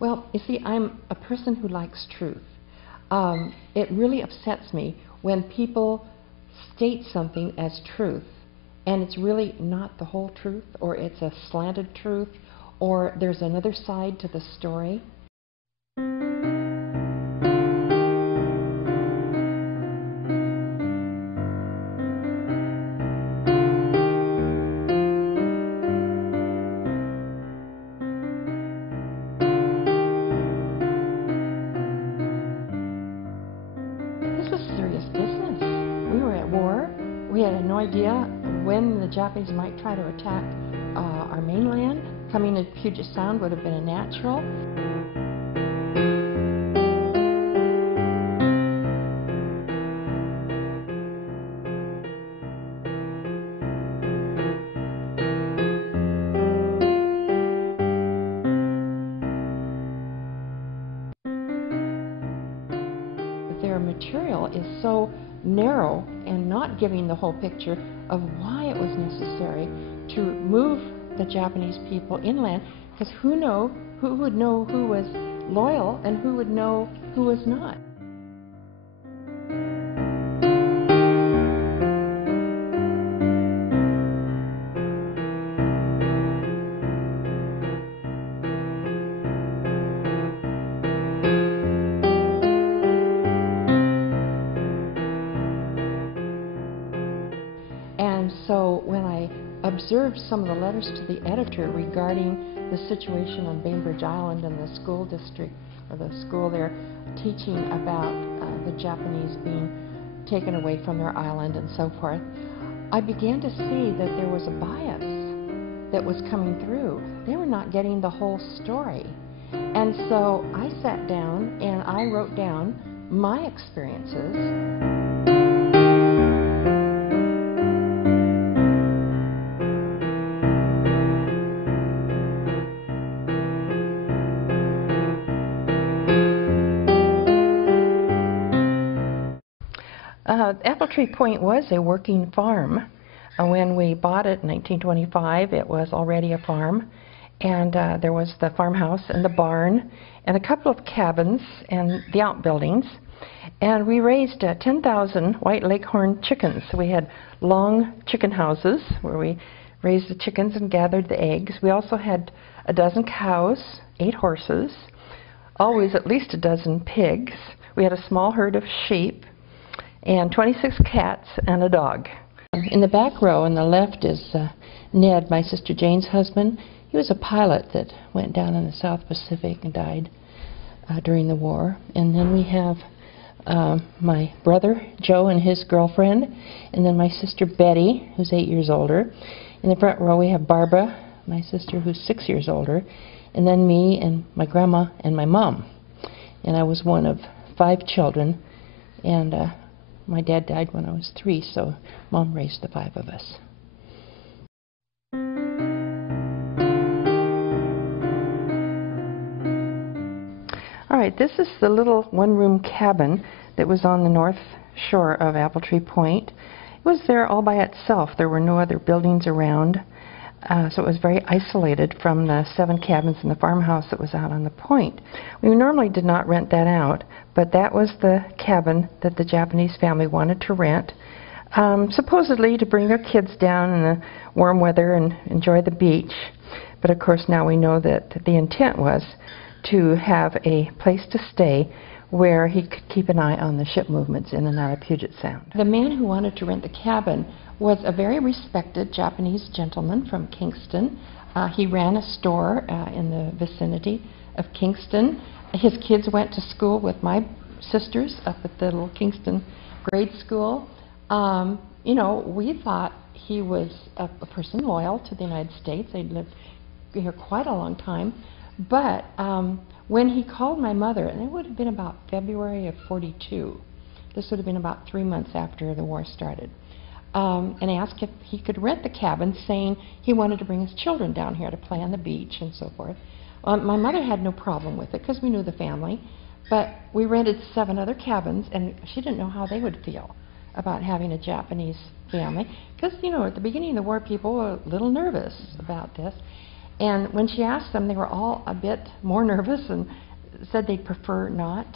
Well, you see, I'm a person who likes truth. It really upsets me when people state something as truth and it's really not the whole truth, or it's a slanted truth, or there's another side to the story. This was serious business. We were at war. We had no idea when the Japanese might try to attack our mainland. Coming to Puget Sound would have been a natural. Their material is so narrow and not giving the whole picture of why it was necessary to move the Japanese people inland, because who would know who was loyal and who would know who was not. And so when I observed some of the letters to the editor regarding the situation on Bainbridge Island and the school district, or the school there, teaching about the Japanese being taken away from their island and so forth, I began to see that there was a bias that was coming through. They were not getting the whole story. And so I sat down and I wrote down my experiences. Apple Tree Point was a working farm. When we bought it in 1925, it was already a farm, and there was the farmhouse and the barn and a couple of cabins and the outbuildings. And we raised 10,000 white leghorn chickens. We had long chicken houses where we raised the chickens and gathered the eggs. We also had a dozen cows, 8 horses, always at least a dozen pigs. We had a small herd of sheep, and 26 cats and a dog. In the back row on the left is Ned, my sister Jane's husband. He was a pilot that went down in the South Pacific and died during the war. And then we have my brother Joe and his girlfriend, and then my sister Betty, who's 8 years older. In the front row we have Barbara, my sister, who's 6 years older, and then me and my grandma and my mom. And I was one of 5 children, and my dad died when I was 3, so Mom raised the 5 of us. All right, this is the little one-room cabin that was on the north shore of Apple Tree Point. It was there all by itself. There were no other buildings around, so it was very isolated from the 7 cabins in the farmhouse that was out on the point. We normally did not rent that out, but that was the cabin that the Japanese family wanted to rent, supposedly to bring their kids down in the warm weather and enjoy the beach. But of course now we know that the intent was to have a place to stay where he could keep an eye on the ship movements in and out of Puget Sound. The man who wanted to rent the cabin was a very respected Japanese gentleman from Kingston. He ran a store in the vicinity of Kingston. His kids went to school with my sisters up at the little Kingston grade school. You know, we thought he was a person loyal to the United States. They'd lived here quite a long time. But when he called my mother, and it would have been about February of '42, this would have been about 3 months after the war started, and asked if he could rent the cabin, saying he wanted to bring his children down here to play on the beach and so forth. My mother had no problem with it because we knew the family, but we rented 7 other cabins, and she didn't know how they would feel about having a Japanese family, because, you know, at the beginning of the war, people were a little nervous about this. And when she asked them, they were all a bit more nervous and said they'd prefer not.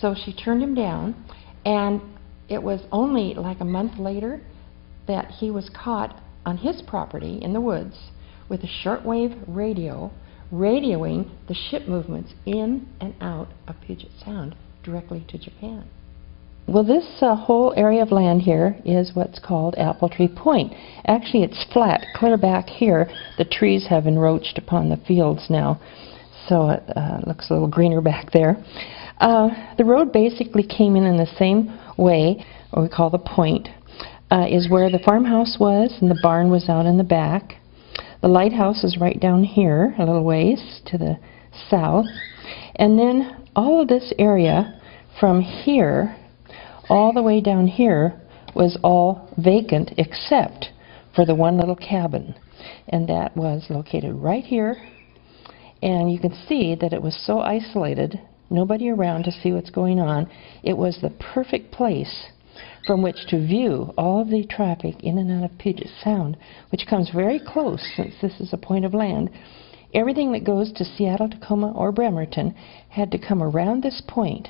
So she turned him down, and it was only like a month later that he was caught on his property in the woods with a shortwave radio radioing the ship movements in and out of Puget Sound directly to Japan. Well, this whole area of land here is what's called Apple Tree Point. Actually, it's flat. Clear back here, the trees have encroached upon the fields now, so it looks a little greener back there. The road basically came in the same way, what we call the point, is where the farmhouse was, and the barn was out in the back. The lighthouse is right down here, a little ways to the south. And then all of this area from here all the way down here was all vacant except for the one little cabin. And that was located right here. And you can see that it was so isolated, nobody around to see what's going on. It was the perfect place from which to view all of the traffic in and out of Puget Sound, which comes very close since this is a point of land. Everything that goes to Seattle, Tacoma, or Bremerton had to come around this point.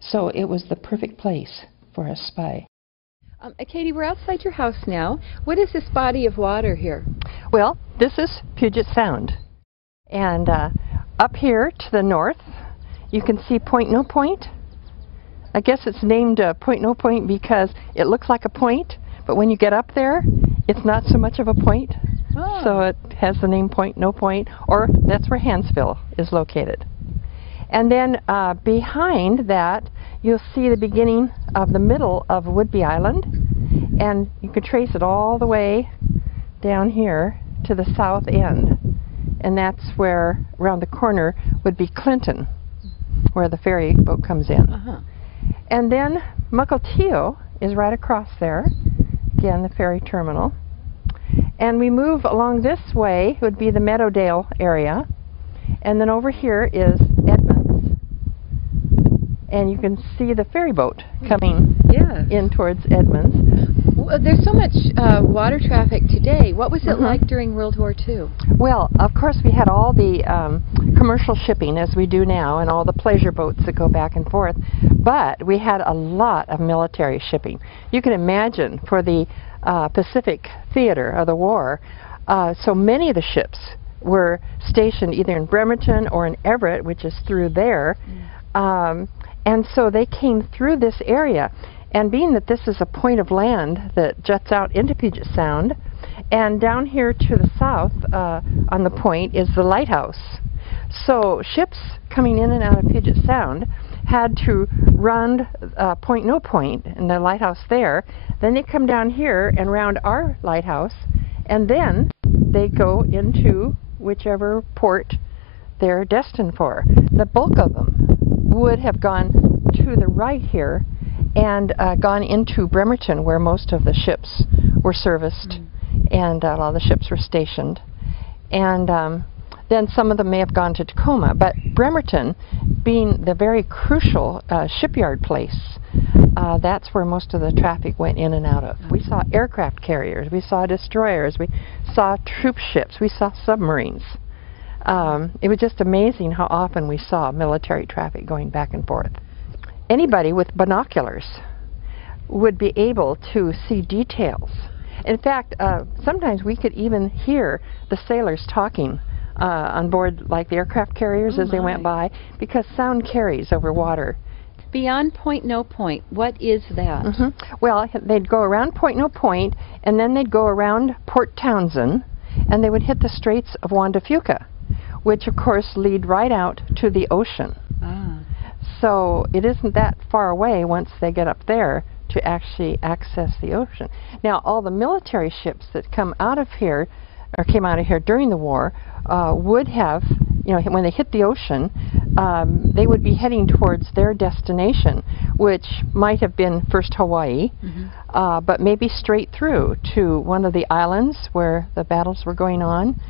So it was the perfect place for a spy. Katie, we're outside your house now. What is this body of water here? Well, this is Puget Sound. And up here to the north, you can see Point No Point. I guess it's named Point No Point because it looks like a point, but when you get up there, it's not so much of a point. Oh. So it has the name Point No Point, or that's where Hansville is located. And then behind that, you'll see the beginning of the middle of Whidbey Island, and you can trace it all the way down here to the south end. And that's where, around the corner, would be Clinton, where the ferry boat comes in. And then Mukilteo is right across there, again, the ferry terminal. And we move along this way, would be the Meadowdale area. And then over here is Edmonds. And you can see the ferry boat coming in towards Edmonds. Well, there's so much water traffic today. What was it like during World War II? Well, of course, we had all the commercial shipping, as we do now, and all the pleasure boats that go back and forth. But we had a lot of military shipping. You can imagine for the Pacific theater of the war, so many of the ships were stationed either in Bremerton or in Everett, which is through there. And so they came through this area. And being that this is a point of land that juts out into Puget Sound, and down here to the south on the point is the lighthouse. So ships coming in and out of Puget Sound had to run Point No Point and the lighthouse there. Then they come down here and round our lighthouse, and then they go into whichever port they're destined for. The bulk of them would have gone to the right here and gone into Bremerton, where most of the ships were serviced and a lot of the ships were stationed. And then some of them may have gone to Tacoma, but Bremerton, being the very crucial shipyard place, that's where most of the traffic went in and out of. We saw aircraft carriers, we saw destroyers, we saw troop ships, we saw submarines. It was just amazing how often we saw military traffic going back and forth. Anybody with binoculars would be able to see details. In fact, sometimes we could even hear the sailors talking on board, like the aircraft carriers as they went by, because sound carries over water. Beyond Point No Point, what is that? Well, they'd go around Point No Point, and then they'd go around Port Townsend, and they would hit the Straits of Juan de Fuca, which of course lead right out to the ocean. So it isn't that far away once they get up there to actually access the ocean. Now, all the military ships that come out of here, or came out of here during the war, would have, you know, when they hit the ocean, they would be heading towards their destination, which might have been first Hawaii, but maybe straight through to one of the islands where the battles were going on,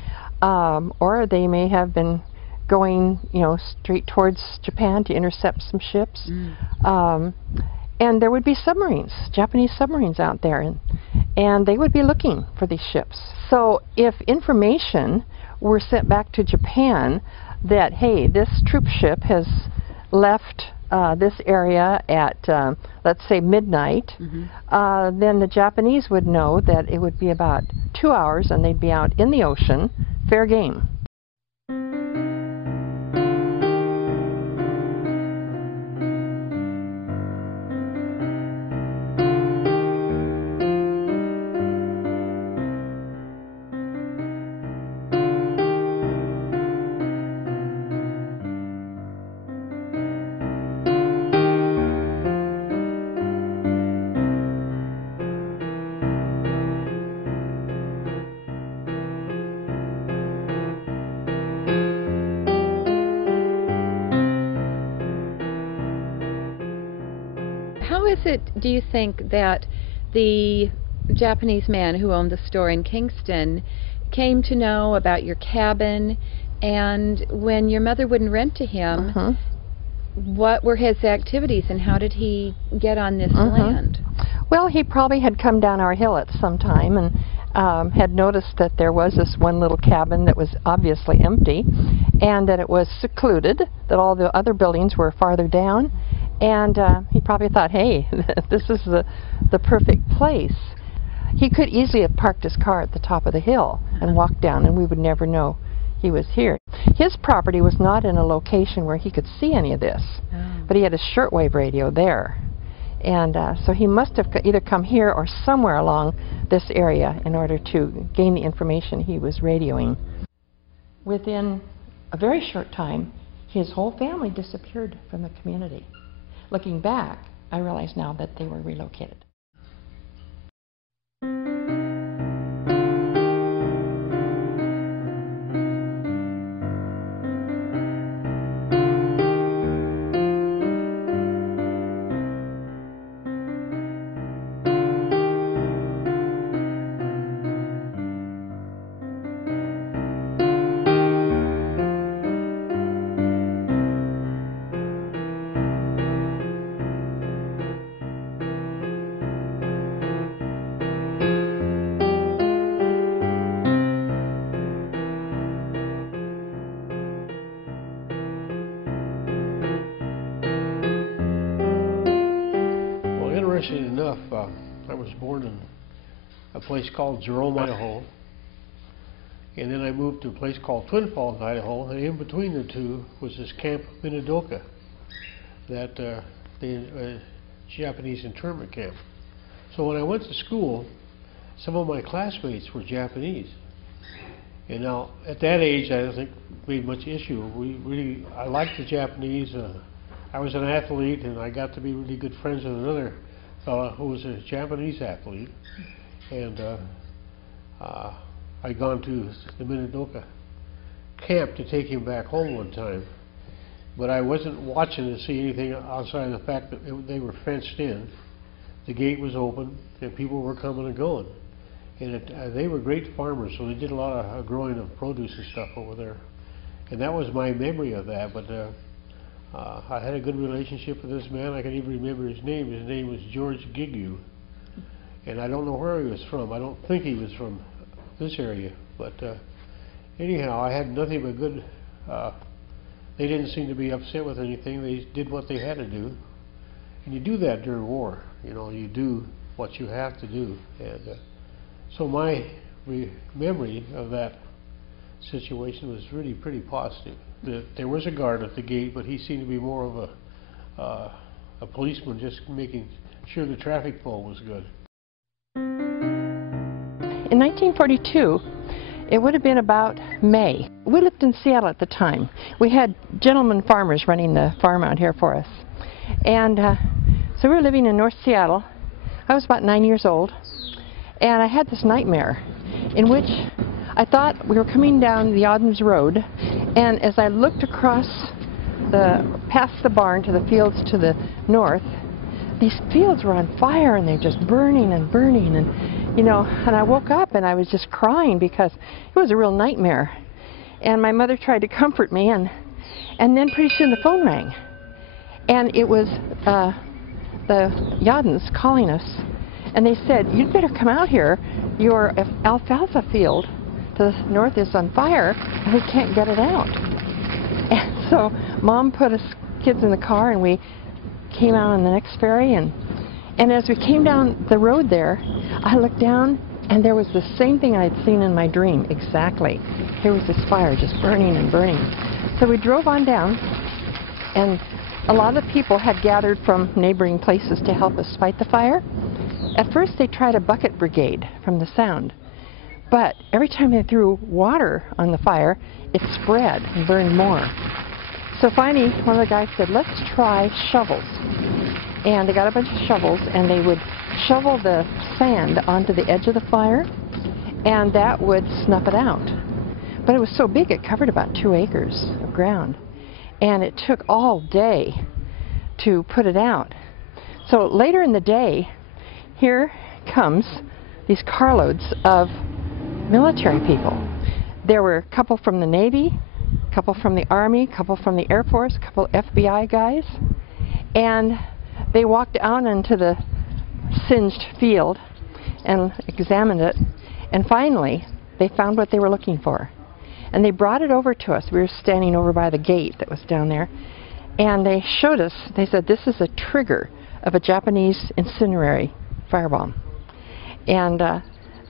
or they may have been going, you know, straight towards Japan to intercept some ships. And there would be submarines, Japanese submarines out there, and they would be looking for these ships. So if information were sent back to Japan that, hey, this troop ship has left this area at, let's say, midnight, then the Japanese would know that it would be about 2 hours and they'd be out in the ocean, fair game. How is it, do you think, that the Japanese man who owned the store in Kingston came to know about your cabin, and when your mother wouldn't rent to him, what were his activities and how did he get on this land? Well, he probably had come down our hill at some time and had noticed that there was this one little cabin that was obviously empty and that it was secluded, that all the other buildings were farther down. And he probably thought, hey, this is the perfect place. He could easily have parked his car at the top of the hill and walked down, and we would never know he was here. His property was not in a location where he could see any of this, but he had a shortwave radio there. And so he must have either come here or somewhere along this area in order to gain the information he was radioing. Within a very short time, his whole family disappeared from the community. Looking back, I realize now that they were relocated. Interesting enough, I was born in a place called Jerome, Idaho, and then I moved to a place called Twin Falls, Idaho, and in between the two was this Camp Minidoka, that the Japanese internment camp. So when I went to school, some of my classmates were Japanese, and now at that age I don't think made much issue. I liked the Japanese. I was an athlete, and I got to be really good friends with another fellow who was a Japanese athlete, and I'd gone to the Minidoka camp to take him back home one time, but I wasn't watching to see anything outside of the fact that they were fenced in, the gate was open, and people were coming and going, and they were great farmers, so they did a lot of growing of produce and stuff over there, and that was my memory of that. But I had a good relationship with this man. I can even remember his name. His name was George Gigu, and I don't know where he was from. I don't think he was from this area, but anyhow, I had nothing but good. They didn't seem to be upset with anything. They did what they had to do, and you do that during war. You know, you do what you have to do, and so my memory of that situation was really pretty positive. There was a guard at the gate, but he seemed to be more of a policeman, just making sure the traffic flow was good. In 1942, it would have been about May. We lived in Seattle at the time. We had gentlemen farmers running the farm out here for us. And so we were living in North Seattle. I was about 9 years old, and I had this nightmare in which I thought we were coming down the Adams Road, and as I looked across past the barn to the fields to the north, these fields were on fire and they're just burning and burning, and you know, and I woke up and I was just crying because it was a real nightmare. And my mother tried to comfort me, and then pretty soon the phone rang, and it was the Yadins calling us, and they said, "You'd better come out here. Your alfalfa field to the north is on fire, and we can't get it out. And so Mom put us kids in the car, and we came out on the next ferry, and as we came down the road there, I looked down, and there was the same thing I had seen in my dream, exactly. Here was this fire just burning and burning. So we drove on down, and a lot of people had gathered from neighboring places to help us fight the fire. At first they tried a bucket brigade from the sound, but every time they threw water on the fire, it spread and burned more. So finally one of the guys said, let's try shovels. And they got a bunch of shovels, and they would shovel the sand onto the edge of the fire, and that would snuff it out. But it was so big it covered about 2 acres of ground, and it took all day to put it out. So later in the day, here comes these carloads of military people. There were a couple from the Navy, a couple from the Army, a couple from the Air Force, a couple FBI guys, and they walked out into the singed field and examined it, and finally they found what they were looking for. And they brought it over to us. We were standing over by the gate that was down there, and they showed us, they said, this is a trigger of a Japanese incendiary firebomb. And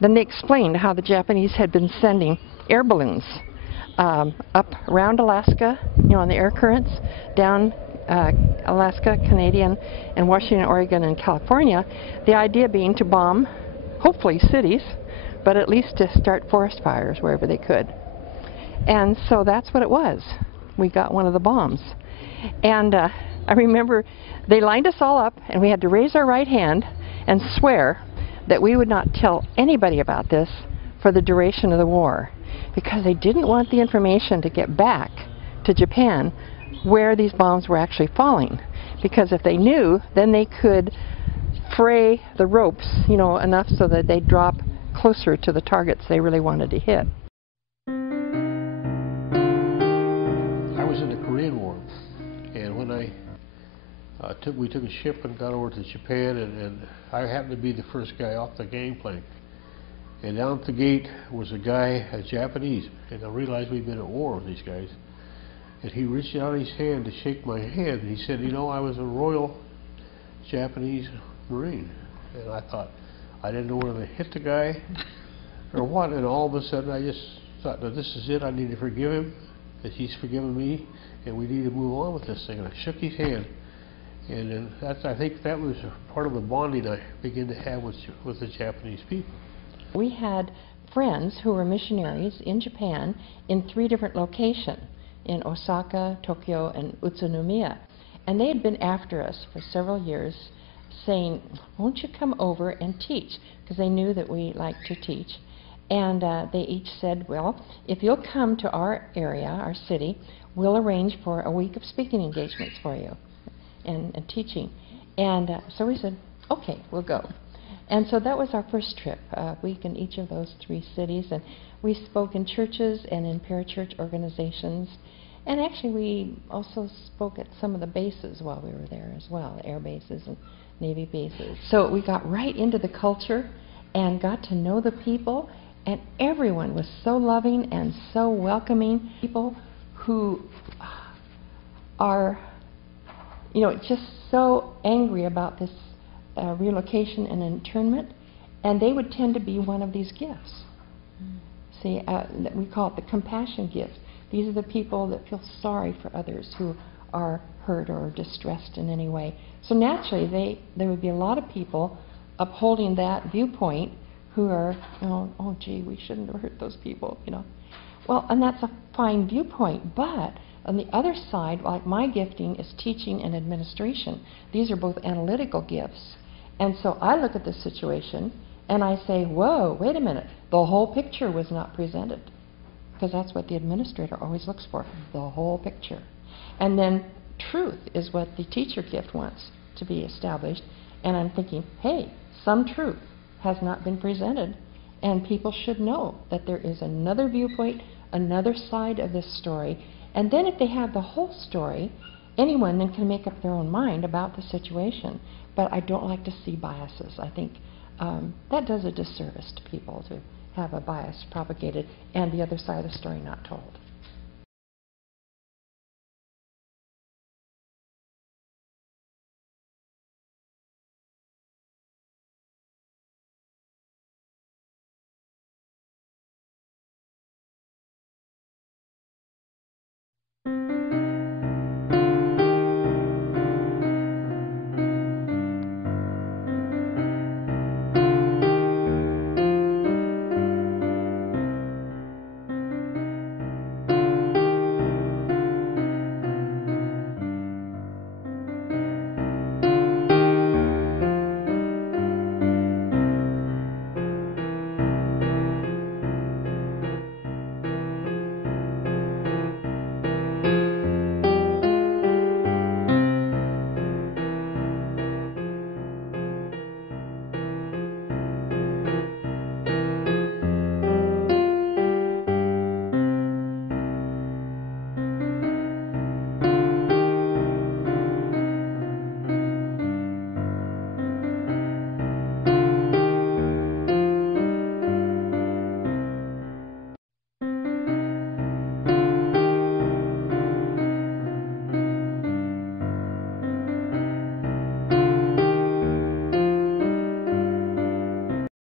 then they explained how the Japanese had been sending air balloons up around Alaska, you know, on the air currents, down Alaska, Canadian, and Washington, Oregon, and California, the idea being to bomb, hopefully cities, but at least to start forest fires wherever they could. And so that's what it was. We got one of the bombs. And I remember they lined us all up, and we had to raise our right hand and swear that we would not tell anybody about this for the duration of the war, because they didn't want the information to get back to Japan where these bombs were actually falling. Because if they knew, then they could fray the ropes, you know, enough so that they'd drop closer to the targets they really wanted to hit. I was in the Korean War, and when we took a ship and got over to Japan, and I happened to be the first guy off the gangplank. And down at the gate was a guy, a Japanese, and I realized we'd been at war with these guys. And he reached out his hand to shake my hand, and he said, you know, I was a Royal Japanese Marine. And I thought, I didn't know whether to hit the guy or what, and all of a sudden I just thought, no, this is it, I need to forgive him, that he's forgiven me, and we need to move on with this thing. And I shook his hand, and I think that was part of the bonding I began to have with the Japanese people. We had friends who were missionaries in Japan in 3 different locations, in Osaka, Tokyo, and Utsunomiya. And they had been after us for several years, saying, won't you come over and teach? Because they knew that we liked to teach. And they each said, well, if you'll come to our area, our city, we'll arrange for a week of speaking engagements for you and teaching. And so we said, okay, we'll go. And so that was our first trip, a week in each of those 3 cities. And we spoke in churches and in parachurch organizations. And actually we also spoke at some of the bases while we were there as well, air bases and Navy bases. So we got right into the culture and got to know the people, and everyone was so loving and so welcoming. People who are, you know, just so angry about this relocation and internment, and they would tend to be one of these gifts. See, we call it the compassion gift. These are the people that feel sorry for others who are hurt or distressed in any way. So naturally, there would be a lot of people upholding that viewpoint who are, you know, oh gee, we shouldn't have hurt those people, you know. Well, and that's a fine viewpoint, but on the other side, like my gifting is teaching and administration. These are both analytical gifts. And so I look at the situation and I say, whoa, wait a minute, the whole picture was not presented. Because that's what the administrator always looks for, the whole picture. And then truth is what the teacher gift wants to be established. And I'm thinking, hey, some truth has not been presented, and people should know that there is another viewpoint, another side of this story. And then if they have the whole story, anyone then can make up their own mind about the situation. But I don't like to see biases. I think that does a disservice to people to have a bias propagated and the other side of the story not told.